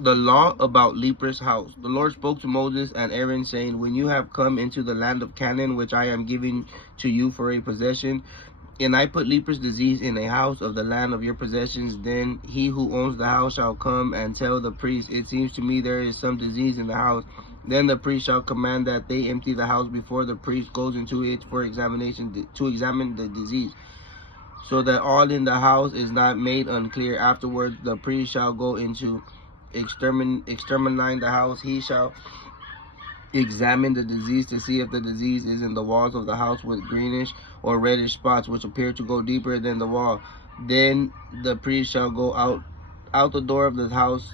The law about leprous house. The Lord spoke to Moses and Aaron, saying, when you have come into the land of Canaan, which I am giving to you for a possession, and I put leprous disease in a house of the land of your possessions, then he who owns the house shall come and tell the priest, it seems to me there is some disease in the house. Then the priest shall command that they empty the house before the priest goes into it for examination, to examine the disease, so that all in the house is not made unclear. Afterwards the priest shall go into exterminate the house. He shall examine the disease to see if the disease is in the walls of the house with greenish or reddish spots which appear to go deeper than the wall. Then the priest shall go out the door of the house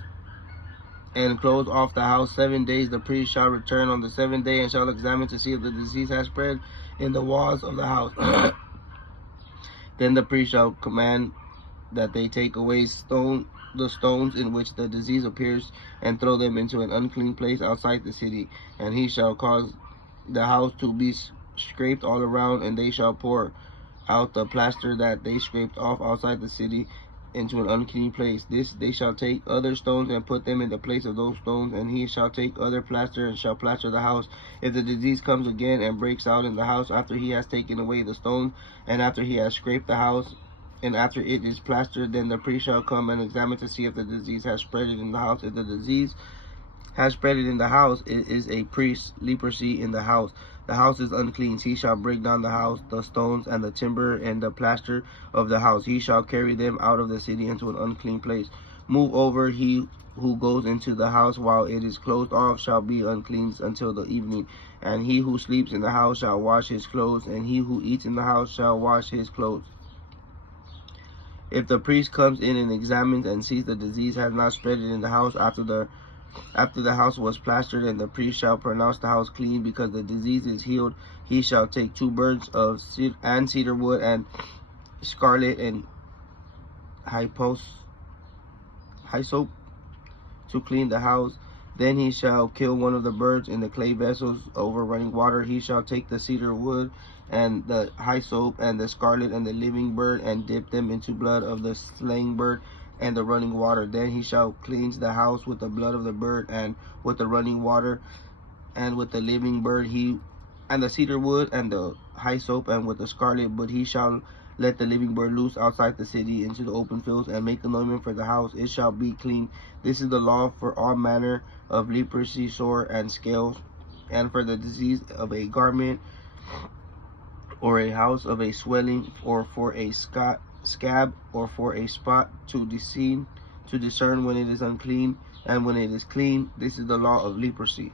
and close off the house 7 days. The priest shall return on the seventh day and shall examine to see if the disease has spread in the walls of the house. Then the priest shall command that they take away the stones in which the disease appears, and throw them into an unclean place outside the city. And he shall cause the house to be scraped all around, and they shall pour out the plaster that they scraped off outside the city into an unclean place. This they shall take other stones and put them in the place of those stones, and he shall take other plaster and shall plaster the house. If the disease comes again and breaks out in the house after he has taken away the stones, and after he has scraped the house, and after it is plastered, then the priest shall come and examine to see if the disease has spread it in the house. If the disease has spread it in the house, it is a priest's leprosy in the house. The house is unclean. He shall break down the house, the stones, and the timber, and the plaster of the house. He shall carry them out of the city into an unclean place. Moreover, he who goes into the house while it is closed off shall be unclean until the evening. And he who sleeps in the house shall wash his clothes, and he who eats in the house shall wash his clothes. If the priest comes in and examines and sees the disease has not spread it in the house after the house was plastered, and the priest shall pronounce the house clean because the disease is healed, he shall take 2 birds of cedar wood and scarlet and hyssop to clean the house. Then he shall kill one of the birds in the clay vessels over running water. He shall take the cedar wood and the hyssop and the scarlet and the living bird and dip them into blood of the slain bird and the running water. Then he shall cleanse the house with the blood of the bird and with the running water and with the living bird, he and the cedar wood and the hyssop and with the scarlet. But he shall let the living bird loose outside the city into the open fields and make anointment for the house. It shall be clean. This is the law for all manner of leprosy, sore, and scales, and for the disease of a garment, or a house of a swelling, or for a scab, or for a spot, to discern when it is unclean and when it is clean. This is the law of leprosy.